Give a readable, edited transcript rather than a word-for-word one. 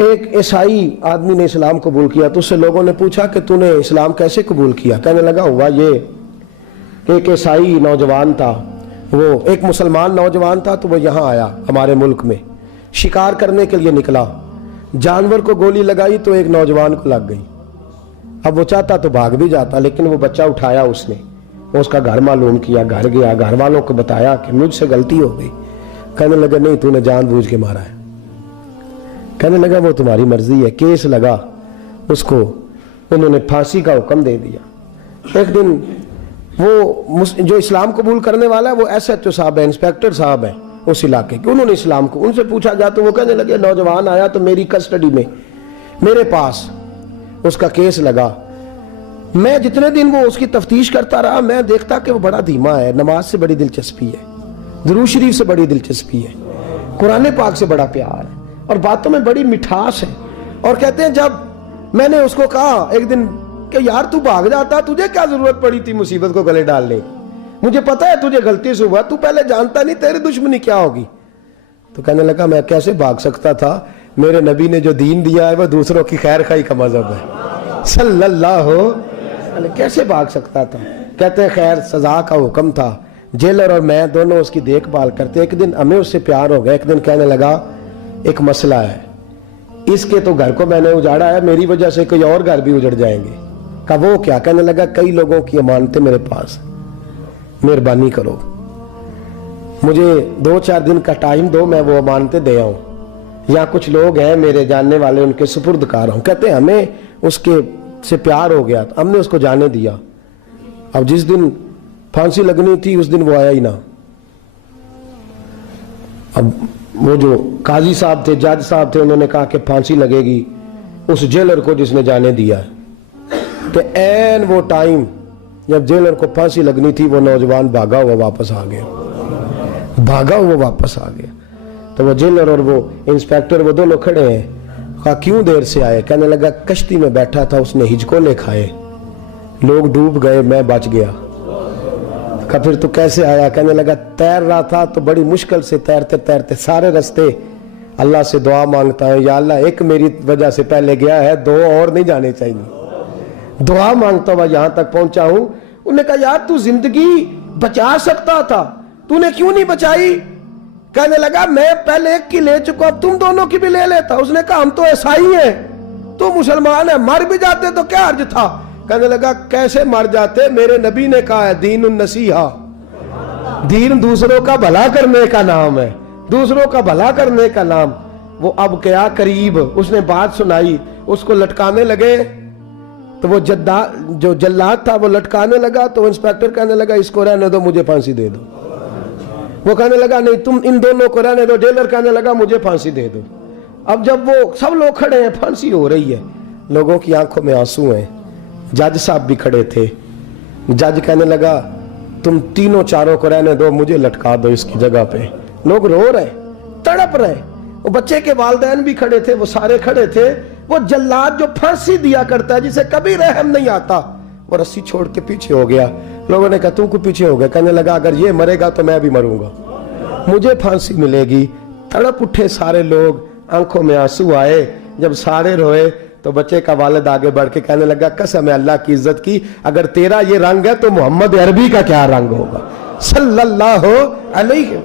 ایک عیسائی آدمی نے اسلام قبول کیا تو اس سے لوگوں نے پوچھا کہ تو نے اسلام کیسے قبول کیا؟ کہنے لگا ہوا یہ کہ ایک عیسائی نوجوان تھا، وہ ایک مسلمان نوجوان تھا، تو وہ یہاں آیا ہمارے ملک میں، شکار کرنے کے لیے نکلا، جانور کو گولی لگائی تو ایک نوجوان کو لگ گئی۔ اب وہ چاہتا تو بھاگ بھی جاتا، لیکن وہ بچہ اٹھایا اس نے، اس کا گھر معلوم کیا، گھر گیا، گھر والوں کو بتایا کہ مجھ سے غلطی ہو گئی۔ کہنے لگا نہیں، تو نے جان بوجھ کے مارا ہے۔ کہنے لگا وہ تمہاری مرضی ہے۔ کیس لگا، اس کو انہوں نے پھانسی کا حکم دے دیا۔ ایک دن وہ جو اسلام قبول کرنے والا ہے وہ ایس ایچ او صاحب ہے، انسپیکٹر صاحب ہیں اس علاقے کے، انہوں نے اسلام کو ان سے پوچھا گیا تو وہ کہنے لگے نوجوان آیا تو میری کسٹڈی میں میرے پاس اس کا کیس لگا، میں جتنے دن وہ اس کی تفتیش کرتا رہا میں دیکھتا کہ وہ بڑا دھیما ہے، نماز سے بڑی دلچسپی ہے، درود شریف سے بڑی دلچسپی ہے، قرآن پاک سے بڑا پیار ہے اور باتوں میں بڑی مٹھاس ہے۔ اور کہتے ہیں جب میں نے اس کو کہا ایک دن کہ یار تو بھاگ جاتا، تجھے کیا ضرورت پڑی تھی مصیبت کو گلے ڈالنے، مجھے پتا ہے تجھے غلطی سے ہوا، تو پہلے جانتا نہیں تیری دشمنی کیا ہوگی۔ تو کہنے لگا میں کیسے بھاگ سکتا تھا، میرے نبی نے جو دین دیا ہے وہ دوسروں کی خیر خواہی کا مذہب ہے صلی اللہ علیہ، کیسے بھاگ سکتا تھا۔ کہتے ہیں خیر سزا کا حکم تھا، جیلر اور میں دونوں اس کی دیکھ بھال کرتے، ایک دن ہمیں اس سے پیار ہو گیا، ایک دن کہنے لگا ایک مسئلہ ہے، اس کے تو گھر کو میں نے اجاڑا ہے، میری وجہ سے کوئی اور گھر بھی اجڑ جائیں گے۔ کہا وہ کیا؟ کہنے لگا کئی لوگوں کی امانتیں میرے پاس، مہربانی کرو مجھے 2-4 دن کا ٹائم دو، میں وہ امانتیں دے آؤں، یا کچھ لوگ ہیں میرے جاننے والے ان کے سپرد کار ہوں۔ کہتے ہیں ہمیں اس کے سے پیار ہو گیا، ہم نے اس کو جانے دیا۔ اب جس دن پھانسی لگنی تھی اس دن وہ آیا ہی نہ۔ اب وہ جو قاضی صاحب تھے، جج صاحب تھے، انہوں نے کہا کہ پھانسی لگے گی اس جیلر کو جس نے جانے دیا ہے۔ کہ این وہ ٹائم جب جیلر کو پھانسی لگنی تھی وہ نوجوان بھاگا ہوا واپس آ گیا، بھاگا ہوا واپس آ گیا۔ تو وہ جیلر اور وہ انسپیکٹر وہ دونوں کھڑے ہیں، کہا کیوں دیر سے آئے؟ کہنے لگا کشتی میں بیٹھا تھا، اس نے ہجکولے کھائے، لوگ ڈوب گئے، میں بچ گیا۔ کہا پھر تو کیسے آیا؟ کہنے لگا تیر رہا تھا تو بڑی مشکل سے تیرتے تیرتے سارے رستے اللہ سے دعا مانگتا ہوں، یا اللہ ایک میری وجہ سے پہلے گیا ہے، 2 اور نہیں جانے چاہیے، دعا مانگتا ہوا یہاں تک پہنچا ہوں۔ انہوں نے کہا یار تو زندگی بچا سکتا تھا، تو نے کیوں نہیں بچائی؟ کہنے لگا میں پہلے ایک کی لے چکا، اب تم دونوں کی بھی لے لیتا۔ اس نے کہا ہم تو عیسائی ہیں، تو مسلمان ہیں، مر بھی جاتے تو کیا حرج تھا؟ کہنے لگا کیسے مر جاتے؟ میرے نبی نے کہا ہے دین النصیحہ، دین دوسروں کا بھلا کرنے کا نام ہے، دوسروں کا بھلا کرنے کا نام۔ وہ اب کیا قریب اس نے بات سنائی، اس کو لٹکانے لگے تو وہ جو جلاد تھا وہ لٹکانے لگا، تو انسپیکٹر کہنے لگا اس کو رہنے دو، مجھے پھانسی دے دو۔ وہ کہنے لگا نہیں تم ان دونوں کو رہنے دو۔ جیلر کہنے لگا مجھے پھانسی دے دو۔ اب جب وہ سب لوگ کھڑے ہیں، پھانسی ہو رہی ہے، لوگوں کی آنکھوں میں آنسو ہیں، جج صاحب بھی کھڑے تھے۔ جج کہنے لگا تم تینوں چاروں کو رہنے دو، مجھے لٹکا دو اس کی جگہ پہ۔ لوگ رو رہے، تڑپ رہے، وہ بچے کے والدین بھی کھڑے تھے، وہ سارے کھڑے تھے۔ وہ جلاد جو پھانسی دیا کرتا ہے جسے کبھی رحم نہیں آتا، وہ رسی چھوڑ کے پیچھے ہو گیا۔ لوگوں نے کہا تو کو پیچھے ہو گیا؟ کہنے لگا اگر یہ مرے گا تو میں بھی مروں گا، مجھے پھانسی ملے گی۔ تڑپ اٹھے سارے لوگ، آنکھوں میں آنسو آئے۔ جب سارے روئے تو بچے کا والد آگے بڑھ کے کہنے لگا قسم ہے اللہ کی عزت کی، اگر تیرا یہ رنگ ہے تو محمد عربی کا کیا رنگ ہوگا صلی اللہ علیہ